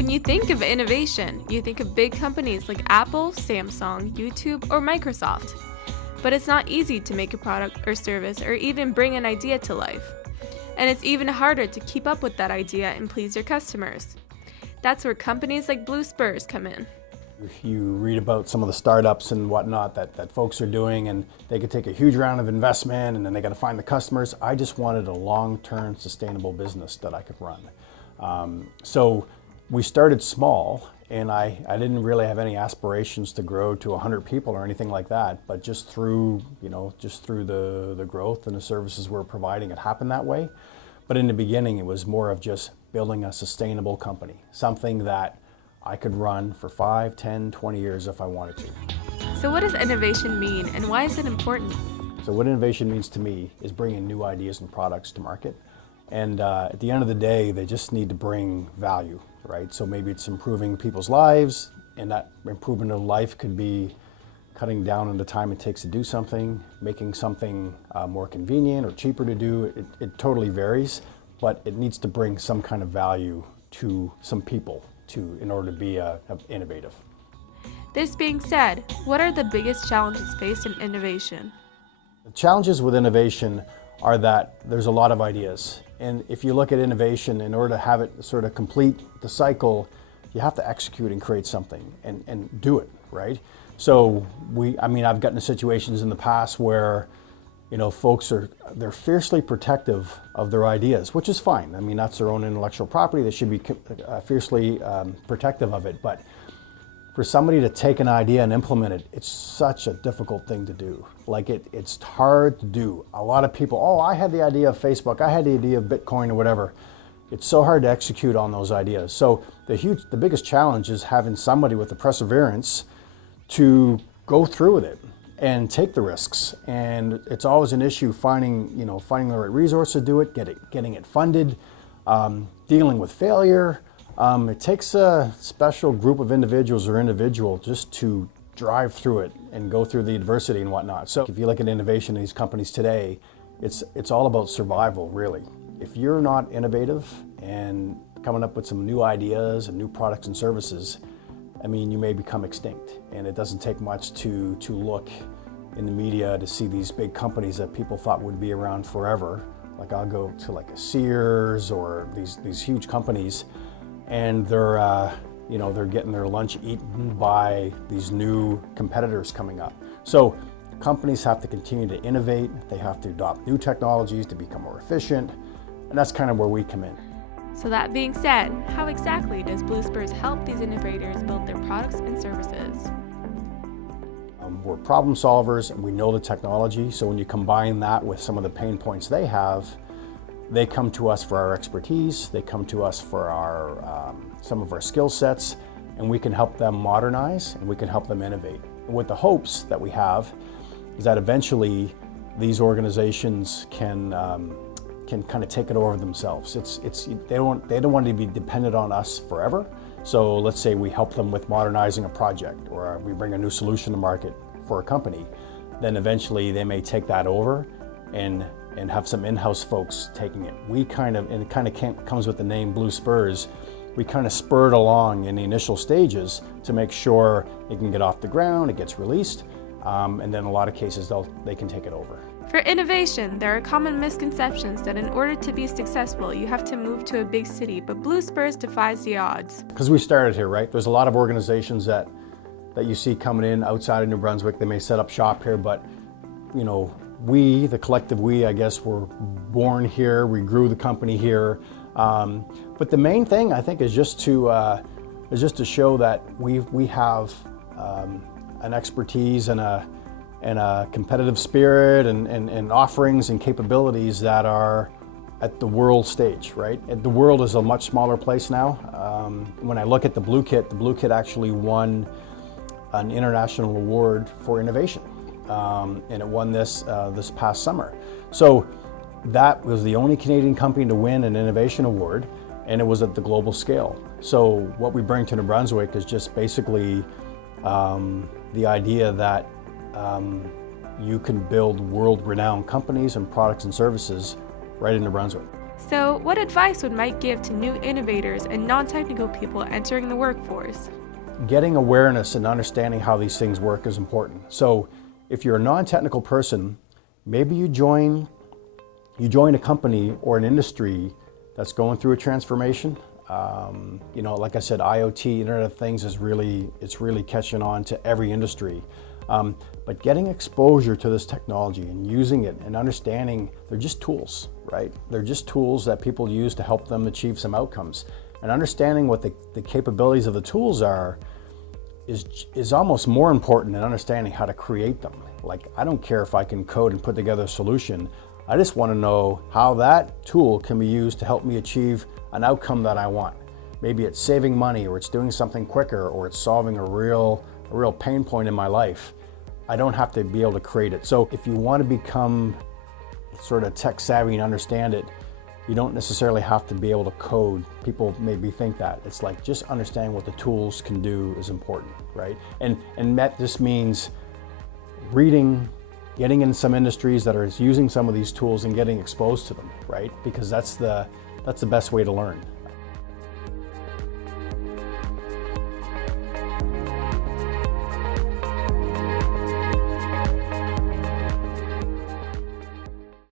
When you think of innovation, you think of big companies like Apple, Samsung, YouTube, or Microsoft. But it's not easy to make a product or service or even bring an idea to life. And it's even harder to keep up with that idea and please your customers. That's where companies like Blue Spurs come in. If you read about some of the startups and whatnot that folks are doing, and they could take a huge round of investment and then they got to find the customers. I just wanted a long-term sustainable business that I could run. So we started small, and I didn't really have any aspirations to grow to 100 people or anything like that, but just through the growth and the services we're providing, it happened that way. But in the beginning, it was more of just building a sustainable company, something that I could run for 5, 10, 20 years if I wanted to. So what does innovation mean, and why is it important? So what innovation means to me is bringing new ideas and products to market. And at the end of the day, they just need to bring value, right? So maybe it's improving people's lives, and that improvement of life could be cutting down on the time it takes to do something, making something more convenient or cheaper to do. It totally varies, but it needs to bring some kind of value to some people in order to be innovative. This being said, what are the biggest challenges faced in innovation? The challenges with innovation are that there's a lot of ideas. And if you look at innovation, in order to have it sort of complete the cycle, you have to execute and create something and do it, right? So I've gotten to situations in the past where, folks they're fiercely protective of their ideas, which is fine. I mean, that's their own intellectual property. They should be fiercely protective of it. But for somebody to take an idea and implement it, it's such a difficult thing to do. Like it's hard to do. A lot of people, I had the idea of Facebook, I had the idea of Bitcoin or whatever. It's so hard to execute on those ideas. So the biggest challenge is having somebody with the perseverance to go through with it and take the risks. And it's always an issue finding the right resource to do it, getting it funded, dealing with failure. It takes a special group of individuals or individual just to drive through it and go through the adversity and whatnot. So if you look at innovation in these companies today, it's all about survival, really. If you're not innovative and coming up with some new ideas and new products and services, you may become extinct. And it doesn't take much to look in the media to see these big companies that people thought would be around forever. Like I'll go to like a Sears or these huge companies, and they're getting their lunch eaten by these new competitors coming up. So companies have to continue to innovate. They have to adopt new technologies to become more efficient. And that's kind of where we come in. So that being said, how exactly does Blue Spurs help these innovators build their products and services? We're problem solvers and we know the technology. So when you combine that with some of the pain points they have, they come to us for our expertise. They come to us for some of our skill sets, and we can help them modernize and we can help them innovate. And with the hopes that we have is that eventually these organizations can kind of take it over themselves. They don't want to be dependent on us forever. So let's say we help them with modernizing a project, or we bring a new solution to market for a company. Then eventually they may take that over and have some in-house folks taking it. And it kind of comes with the name Blue Spurs. We kind of spur it along in the initial stages to make sure it can get off the ground, it gets released, and then in a lot of cases they can take it over. For innovation, there are common misconceptions that in order to be successful, you have to move to a big city, but Blue Spurs defies the odds. Because we started here, right? There's a lot of organizations that you see coming in outside of New Brunswick. They may set up shop here, but we, the collective we, I guess, were born here. We grew the company here. But the main thing, I think, is just to show that we have an expertise and a competitive spirit and offerings and capabilities that are at the world stage, right? And the world is a much smaller place now. When I look at the Blue Kit actually won an international award for innovation, and it won this past summer. So that was the only Canadian company to win an innovation award, and it was at the global scale. So what we bring to New Brunswick is just basically the idea that you can build world-renowned companies and products and services right in New Brunswick. So, what advice would Mike give to new innovators and non-technical people entering the workforce? Getting awareness and understanding how these things work is important. So if you're a non-technical person, maybe you join a company or an industry that's going through a transformation. Like I said, IoT, Internet of Things, it's really catching on to every industry. But getting exposure to this technology and using it and understanding they're just tools, right? They're just tools that people use to help them achieve some outcomes. And understanding what the capabilities of the tools are is almost more important than understanding how to create them. Like, I don't care if I can code and put together a solution. I just want to know how that tool can be used to help me achieve an outcome that I want. Maybe it's saving money, or it's doing something quicker, or it's solving a real pain point in my life. I don't have to be able to create it. So if you want to become sort of tech savvy and understand it, you don't necessarily have to be able to code. People maybe think that. It's like just understanding what the tools can do is important, right? And that just means reading, getting in some industries that are using some of these tools and getting exposed to them, right? Because that's the best way to learn.